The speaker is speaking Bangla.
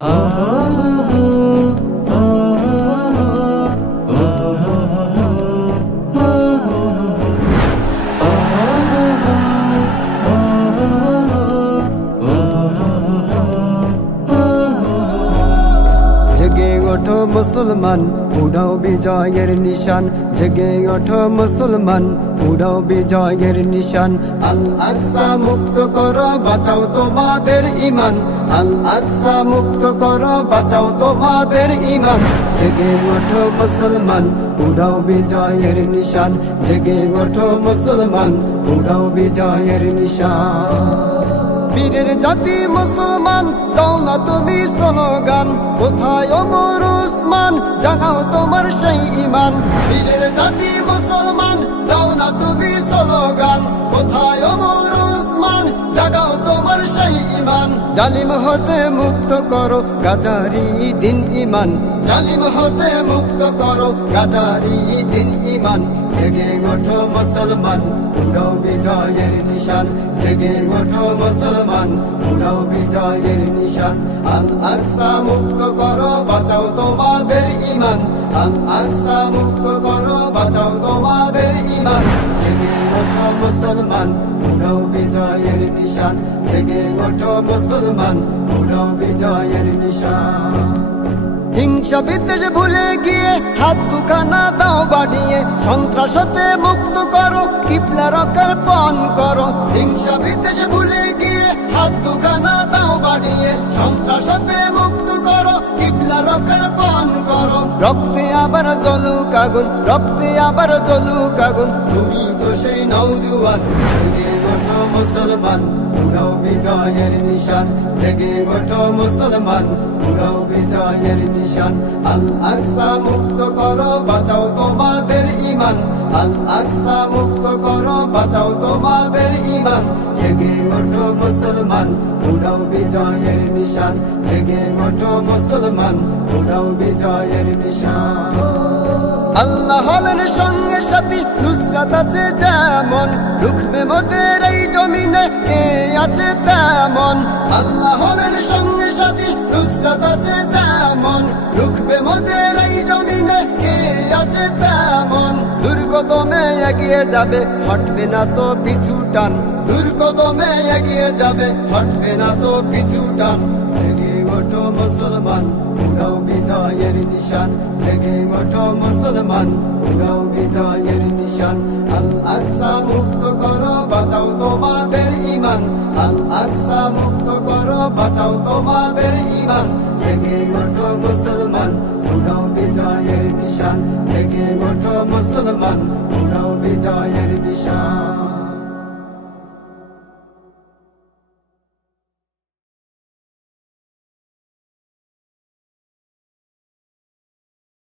জেগে ওঠো মুসলমান, উড়াও বিজয়ের নিশান, জেগে ওঠো মুসলমান, উড়াও বিজয়ের নিশান। আল আকসা মুক্ত করো, বাঁচাও তোমাদের ইমান আল আকসা মুক্ত করো, বাঁচাও তোমাদের ইমান জেগে ওঠো মুসলমান, উড়াও বিজয়ের নিশান। জেগে ওঠো মুসলমান, উড়াও বিজয়ের নিশান। বীরের জাতি মুসলমান, দাও না তুমি স্লোগান, কোথায় অমর উসমান, জানাও তোমার সেই ইমান বীরের জাতি মুসলমান, দাও না তুমি স্লোগান, কোথায় অমর উসমান, জাগাও তোমার সেই ইমান জালিম হতে মুক্ত করো, গাজারি দিন ইমান জালিম হতে মুক্ত করো, গাজারি দিন ইমান জেগে ওঠো মুসলমান উড়াও বিজয়ের নিশান, জেগে ওঠো মুসলমান। উড়াও বিজয়ের নিশান। আল আকসা মুক্ত করো, বাঁচাও তোমাদের ইমান আল আকসা মুক্ত করো, বাঁচাও তোমাদের ইমান জেগে ওঠো মুসলমান উড়াও বিজয়ের নিশান। জেগে ওঠো মুসলমান উড়াও বিজয়ের নিশান। হিংসা বিদ্বেষ ভুলে গিয়ে হাত দুখানা দাও বাড়িয়ে, সন্ত্রাস হতে মুক্ত করো কিপলা রকার পান করো। হিংসা বিদ্বেষ ভুলে গিয়ে হাত দুখানা দাও বাড়িয়ে। সন্ত্রাস মুক্ত করো কিপলা রকার পান করো। রক্তে আবার জলুক আগুন রক্তে আবার জলুক আগুন তুমি তো সেই নৌজুয়ান মুসলমান উড়াও বিজয়ের নিশান। জেগে ওঠো মুসলমান উড়াও বিজয়ের নিশান। আল আকসা মুক্ত করো, বাঁচাও ইমান আল আকসা মুক্ত করো, বাঁচাও তোমাদের ইমান জেগে ওঠো মুসলমান, উড়াও বিজয়ের নিশান। জেগে ওঠো মুসলমান, উড়াও বিজয়ের নিশান। আল্লাহ হলেন সঙ্গে সাথী, নুসরাত আছে যেমন। রুখবে মোদের এই জমিনে, কে আছে তেমন। আল্লাহ হলেন সঙ্গে দুর্গদমে এগিয়ে যাবে, হটবে না তো পিছু টান। দুর্গদমে এগিয়ে যাবে, হটবে না তো পিছু টান। জেগে ওঠো মুসলমান, উড়াও বিজয়ের নিশান। জেগে ওঠো মুসলমান, উড়াও বিজয়ের নিশান। আল আকসা মুক্ত করো, বাঁচাও তোমাদের ইমান আল আকসা মুক্ত করো, বাঁচাও তোমাদের ইমান জেগে ওঠো মুসলমান, উড়াও বিজয়ের নিশান। জেগে ওঠো